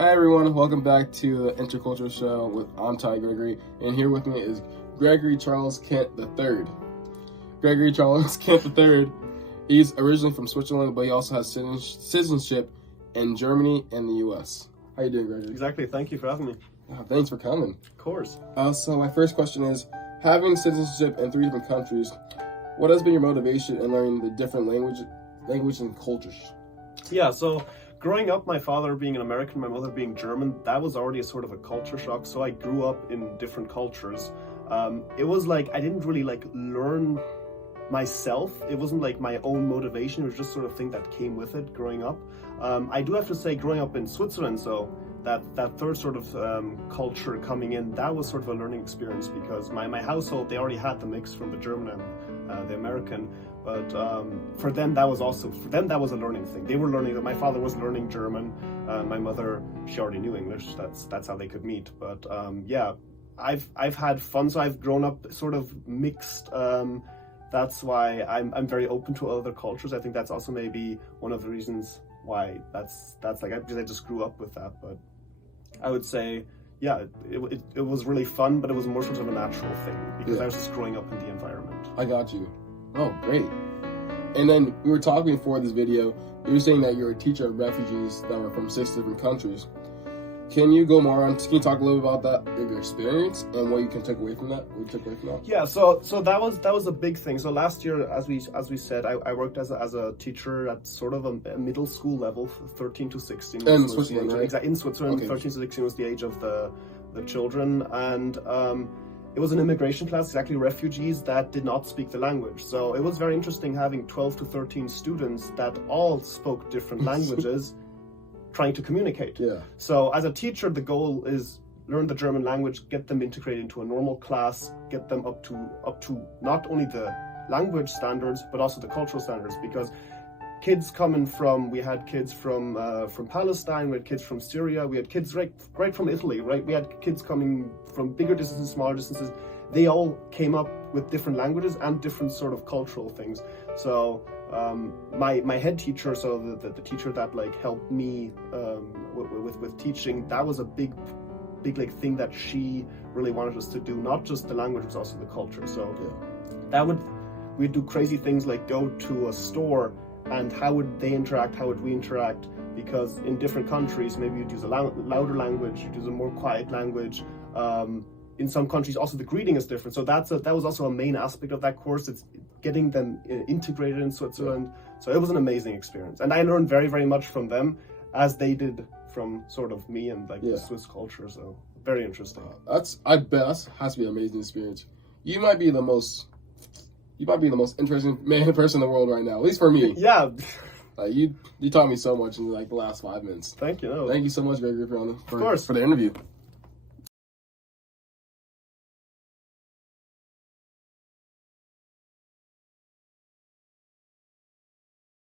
Hi everyone, welcome back to the Intercultural show with I'm Ty Gregory, and here with me is Gregory Charles Kent III. Gregory Charles Kent III, he's originally from Switzerland, but he also has citizenship in Germany and the U.S. How you doing, Gregory? Exactly, thank you for having me. Thanks for coming. Of course. So my first question is, having citizenship in 3 different countries, what has been your motivation in learning the different language and cultures? Yeah, so growing up, my father being an American, my mother being German, that was already a sort of a culture shock. So I grew up in different cultures. It was like, I didn't really learn myself. It wasn't like my own motivation. It was just sort of thing that came with it growing up. I do have to say, growing up in Switzerland, so that third sort of culture coming in, that was sort of a learning experience because my household, they already had the mix from the German and the American. But for them, that was a learning thing. They were learning that my father was learning German. My mother, she already knew English. That's how they could meet. But yeah, I've had fun. So I've grown up sort of mixed. That's why I'm very open to other cultures. I think that's also maybe one of the reasons why that's like because I just grew up with that. But I would say, yeah, it was really fun, but it was more sort of a natural thing because I was just growing up in the environment. I got you. Oh, great. And then we were talking before this video, you were saying that you're a teacher of refugees that were from 6 different countries. Can you go more on, can you talk a little bit about that, your experience and what you can take away from that? Yeah, so that was a big thing. So last year, as we said, I worked as a teacher at sort of a middle school level, 13 to 16. In Switzerland, right? Exactly, in Switzerland, okay. 13 to 16 was the age of the children, and it was an immigration class, exactly, refugees that did not speak the language. So it was very interesting having 12 to 13 students that all spoke different languages trying to communicate. Yeah. So as a teacher, the goal is learn the German language, get them integrated into a normal class, get them up to not only the language standards, but also the cultural standards, because kids coming from, we had kids from Palestine, we had kids from Syria, we had kids right from Italy, right? We had kids coming from bigger distances, smaller distances. They all came up with different languages and different sort of cultural things. So my head teacher, so the teacher that helped me with teaching, that was a big thing that she really wanted us to do, not just the language, but also the culture. So we'd do crazy things like go to a store, and how would they interact, how would we interact? Because in different countries, maybe you'd use a louder language, you'd use a more quiet language. In some countries, also the greeting is different. So that was also a main aspect of that course. It's getting them integrated in Switzerland. So it was an amazing experience. And I learned very, very much from them, as they did from sort of me and the Swiss culture. So very interesting. I bet that has to be an amazing experience. You might be the most interesting person in the world right now, at least for me. Yeah. You taught me so much in the last 5 minutes. Thank you. Thank you so much, Gregory, for the interview.